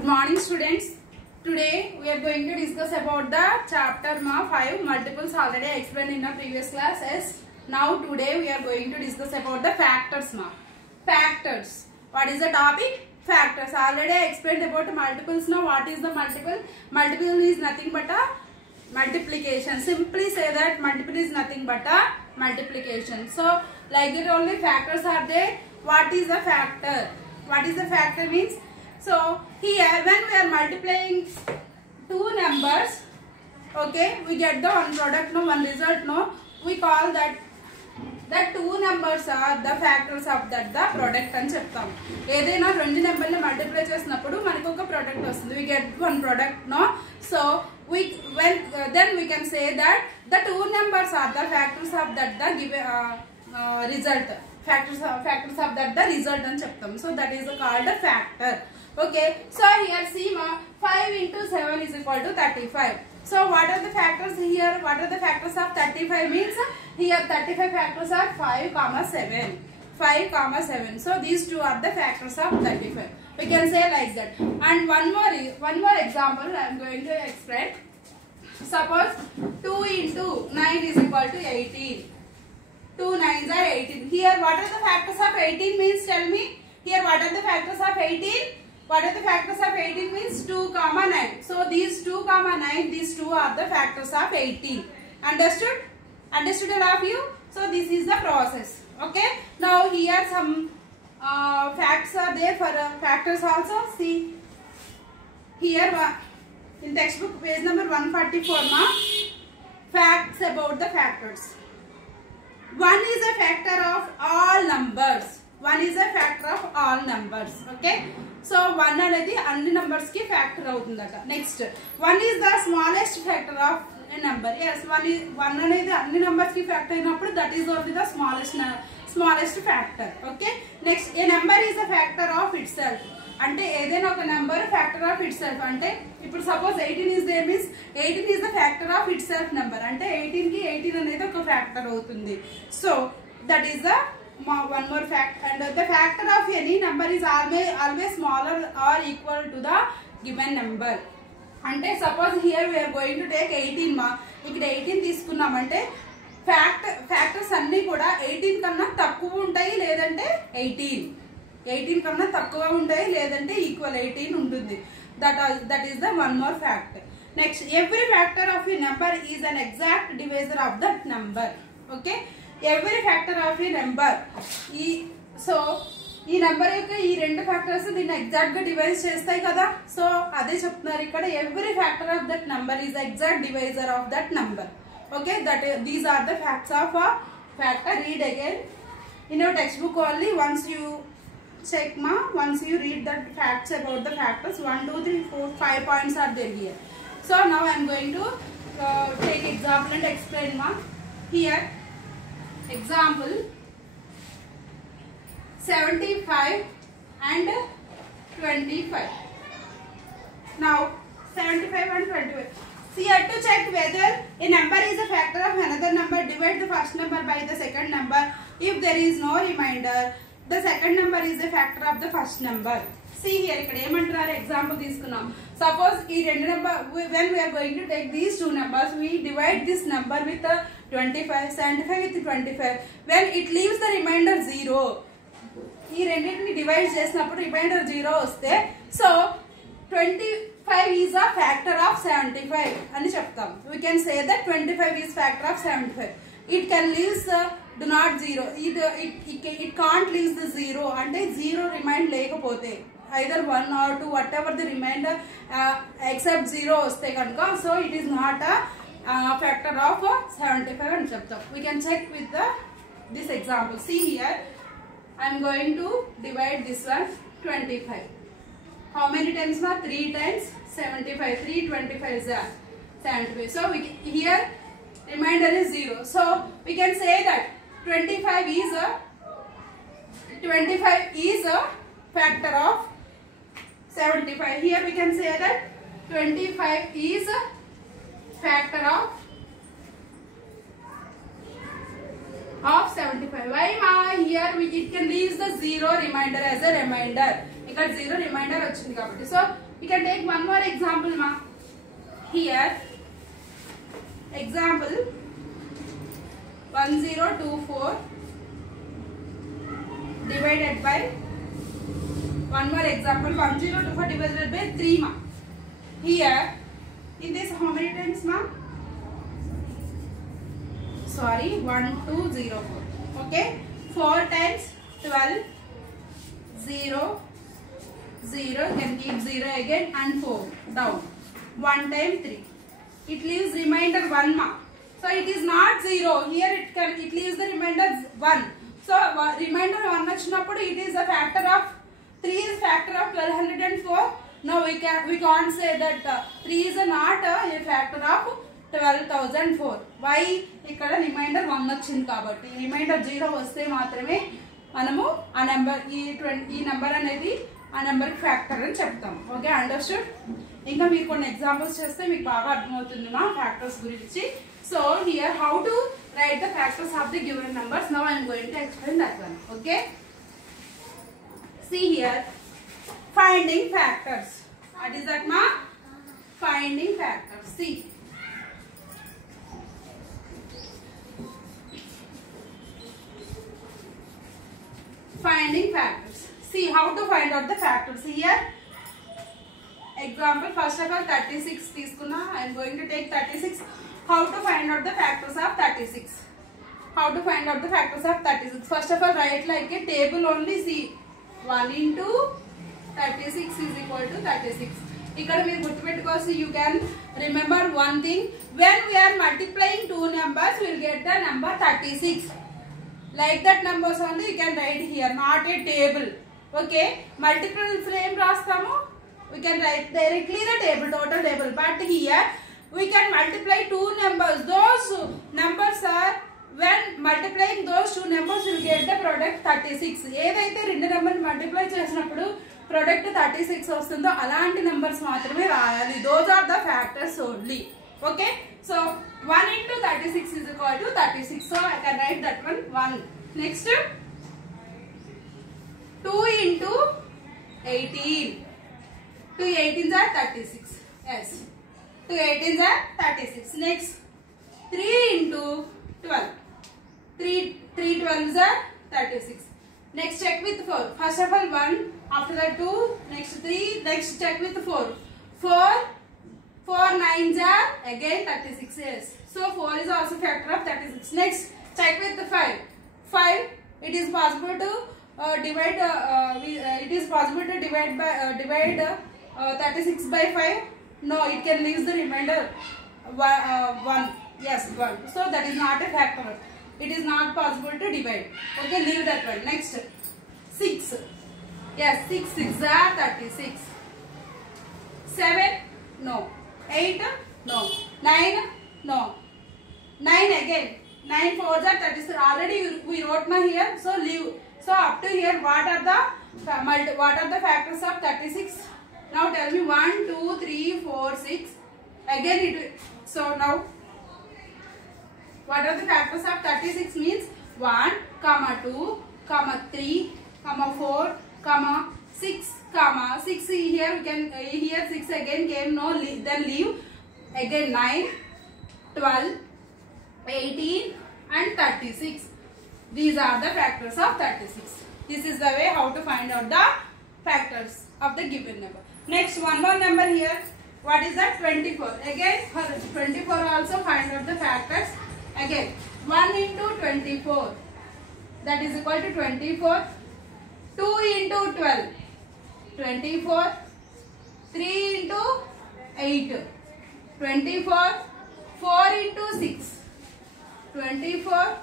Good morning, students. Today we are going to discuss about the chapter 5 multiples. Already I explained in the previous class. Yes. Now today we are going to discuss about the factors. Factors. What is the topic? Factors. Already I explained about multiples. Now what is the multiple? Multiple is nothing but a multiplication. Simply say that multiple is nothing but a multiplication. So like that only factors are there. What is the factor? What is the factor means? So here when we are multiplying two numbers, okay, we get the one product, no, one result, no. We call that the two numbers are the factors of that the product అని చెప్తాం. ఏదైనా రెండు నెంబర్లు multiply చేసినప్పుడు మనకు ఒక product వస్తుంది. We get one product, no. So then we can say that the two numbers are the factors of that the given result. Factors of that the result అని చెప్తాం. So that is called a factor. Okay, so here see 5 into 7 is equal to 35. So what are the factors here? What are the factors of 35 means? Here 35 factors are 5, 7. 5, 7. So these two are the factors of 35. We can say like that. And one more example I am going to explain. Suppose 2 into 9 is equal to 18. 2 9s are 18. Here what are the factors of 18 means? Tell me. Here what are the factors of 18? What are the factors of 18 means? 2, 9. So these 2, 9, these two are the factors of 18. Understood? Understood all of you? So this is the process. Okay. Now here some facts are there for factors also. See here in textbook page number 144 facts about the factors. 1 is a factor of all numbers. 1 is a factor of all numbers. Okay. So 1 అనేది అన్ని numbers కి factor అవుతుందట. Next 1 is the smallest factor of a number. Yes, 1 అనేది అన్ని numbers కి factor అయినప్పుడు that is only the smallest factor. Okay. Next a number is a factor of itself. అంటే ఏదైనా ఒక number factor of it self. అంటే ఇప్పుడు suppose 18 is there means 18 is the factor of itself number. అంటే 18 కి 18 అనేది ఒక ఫ్యాక్టర్ అవుతుంది. So that is the one more fact. And the factor of any number is always smaller or equal to the given number. అంటే suppose here we are going to take 18 ఇక్కడ 18 తీసుకున్నామంటే factors అన్ని కూడా 18 కన్నా తక్కువ ఉంటాయి లేదంటే 18 కన్నా తక్కువ ఉంటాయి లేదంటే ఈక్వల్ 18 ఉంటుంది. that is the one more fact. Next every factor of a number is an exact divisor of that number. Okay, every factor of a number so ఈ నెంబర్ యొక్క ఈ రెండు ఫ్యాక్టర్స్ దీన్ని ఎగ్జాక్ట్ గా డివైడ్ చేస్తాయి కదా. So అదే చెప్తున్నారు ఇక్కడ every factor of that number is exact divisor of that number. Okay, that these are the facts of a factor. Read again in your textbook only. once you read the facts about the factors, 1 2 3 4 5 points are there here. So now I am going to take example and explain here. Example 75 and 25. Now 75 and 25. See, you have to check whether a number is a factor of another number. Divide the first number by the second number. If there is no remainder, the second number is a factor of the first number. See here, ఇక్కడ ఏమంటారు example తీసుకున్నాం. Suppose ఈ రెండు number when we are going to take these two numbers, we divide this number with 25, 75 with 25. When it leaves the remainder 0, ఈ రెండింటిని divide చేసినప్పుడు reminder 0 వస్తే so 25 is a factor of 75 అని చెప్తాం. We can say that 25 is factor of 75. It can leaves do not 0. It can't leave the 0. అంటే 0 remind లేకపోతే either 1 or 2 whatever the remainder except 0 వస్తే కనుక so it is not a factor of 75 అని చెప్తాం. We can check with this example. See here, I am going to divide this one 25. How many times? 3 times 75. 3 25s are 75. So here remainder is 0. So we can say that 25 is a factor of 75. Here we can say that 25 is a factor of 75. Why here it can leave the 0 remainder as a remainder. ఇక్కడ 0 reminder వచ్చింది కాబట్టి so You can take one more example, ma. Here, example 1024 divided by, one more example 1024 divided by 3, ma. Here, in this how many times, ma? Sorry, 1204. Okay, 4 times 12, 0, 0, you can keep 0 again, and 4 down. 1 time 3. It leaves remainder 1, ma. So it is not 0. Here it leaves the remainder 1. So remainder 1 vachinappudu it is a factor of 3 is factor of 1204. Now we can't say that 3 is not a factor of 12,004. Why? Ikkada remainder 1 vachindi kabatti. Remainder 0 vaste maatrame manamu a number ee number anedi a number factor అని చెప్తాం. Okay, understood. ఇంకా మీరు కొన్ని examples చేస్తే మీకు బాగా అర్థమవుతుంది మా ఫ్యాక్టర్స్ గురించి. So here how to right the factors of the given numbers. Now I am going to explain that one. Okay, see here, finding factors. What is that, ma? Finding factors. See, finding factors. See how to find out the factors. Here example, first of all 36 తీసుకున్నా. I am going to take 36. How to find out the factors of 36? How to find out the factors of 36? First of all, write like a table only. See, 1 into 36 is equal to 36. ఇక్కడ మీరు గుర్తుపెట్టుకోవచ్చు. You can remember one thing. When we are multiplying two numbers, we will get the number 36. Like that numbers only you can write here, not a table. Okay, multiple frame rastamu, we can write directly the table, total table. But here we can multiply two numbers. Those numbers are, when multiplying those two numbers you will get the product 36. ఏదైతే రెండు నెంబర్ని multiply చేసినప్పుడు product 36 వస్తుందో అలాంటి numbers మాత్రమే రాయాలి. Those are the factors only. Okay, so 1 into 36 is equal to 36. So I can write that one 1. Next, 2 into 18. 2 18s are 36. Yes, 2 18s are 36. Next, 3 into 12. 3 12s are 36. Next, check with 4. First of all 1, after that 2, next 3, next check with 4. 4 9s are again 36. Yes, so 4 is also factor of 36. Next, check with the 5. 5, it is possible to divide. It is possible to divide by 36 by 5. No, it can leave the remainder 1. Yes, 1. So that is not a factor. It is not possible to divide. Okay, leave that one. Next, 6. Yes, 6 6 are 36. 7, no. 8, no. 9, no. 9 again. 9 4s are 36. Already we wrote now here, so leave. So up to here, what are the factors of 36? Now tell me 1 2 3 4 6. Again it. So now, what are the factors of 36 means 1, 2, 3, 4, 6, 6 here we can here 6 again came, no, then leave. Again 9, 12, 18 and 36. These are the factors of 36. This is the way how to find out the factors of the given number. Next, one more number here. What is that? 24. Again for 24 also find out the factors. Again 1 into 24, that is equal to 24. 2 into 12, 24. 3 into 8, 24. 4 into 6, 24.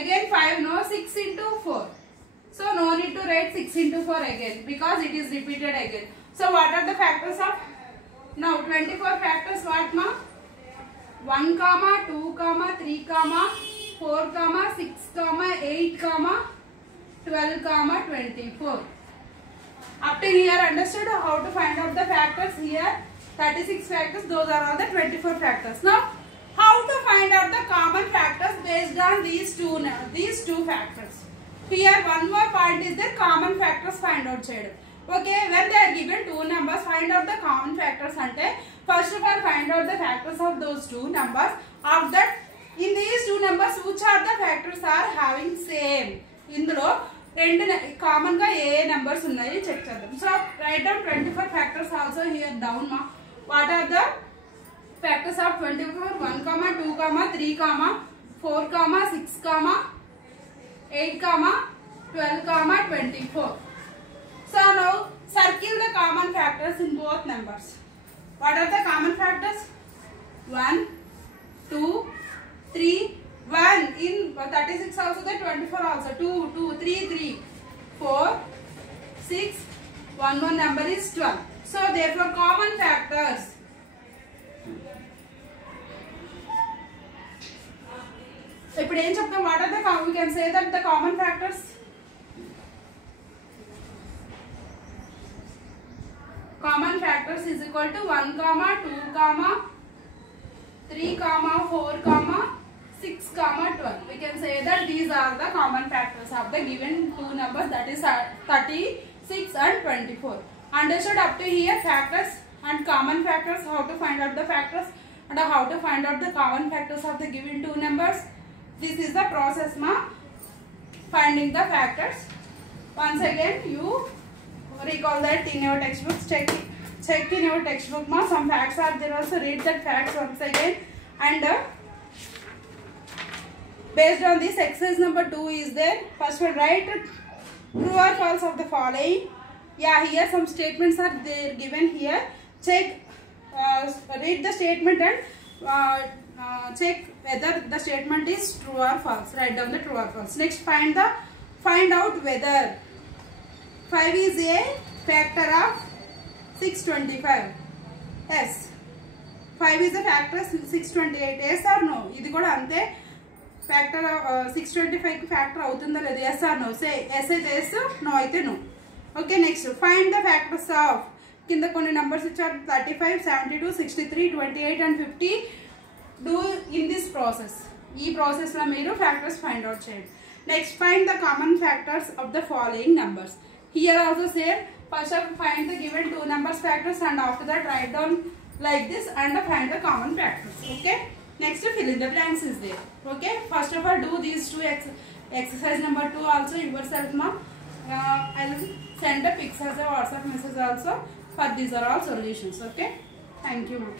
Again 5, no, 6 into 4. So no need to write 6 into 4 again because it is repeated again. So what are the factors of now 24 factors? What, ma? 1, 2, 3, 4, 6, 8, 12, 24. Up to here, understood how to find out the factors? Here 36 factors, those are all the 24 factors. Now how to find out the common factors based on these two factors? Here one more point is the common factors find out cheyadam. Okay, when they are given two numbers, find out the common factors ante first of all find out the factors of those two numbers. Of that, in these two numbers which are the factors are having same, ఇందులో రెండు common గా ఏ numbers ఉన్నాయి check చేద్దాం. So write down 24 factors also here down మా. What are the factors of 24? 1, 2, 3, 4, 6, 8, 12, 24. So now circle the common factors in both numbers. What are the common factors? 1, 2, 3, 1 in 36 also, the 24 also, 2, 2, 3, 3, 4, 6, 1 number is 12. So therefore common factors. ఇప్పుడు ఏం చెప్తాం? What are the we can say that the common factors. Common factors is equal to 1, 2, 3, 4, 6, 12. We can say that these are the common factors of the given two numbers, that is 36 and 24. Understood up to here? Factors and common factors, how to find out the factors and how to find out the common factors of the given two numbers. This is the process ma, finding the factors. Once again you recall that in your textbooks. Check in your textbook ma, some facts are there also. Read that facts once again, and based on this exercise number 2 is there. First one, write true or false of the following. Yeah, here some statements are there given here. Check, read the statement and check whether the statement is true or false. Write down the true or false. Next, find out whether 5 is a factor of 625. Yes. 5 is a factor of 628. Yes or no? ఇది కూడా అంతే. Factor 625 కి factor అవుతుందా లేదా? Yes or no? Say yes అయితే yes, no అయితే no. Okay, next find the factors of, కింద కొన్ని numbers ఇచ్చారు, 35, 72, 63, 28 and 50. Do in this process. ఈ ప్రాసెస్ లో మీరు factors find out చేయండి. Next, find the common factors of the following numbers. Here also same. First of find the given two numbers factors, and after that write down like this and find the common factors. Okay. Next, fill in the blanks is there. Okay. First of all, do these two exercise number 2 also yourself ma. I will send the pics as a WhatsApp message also. For these are all solutions. Okay. Thank you ma.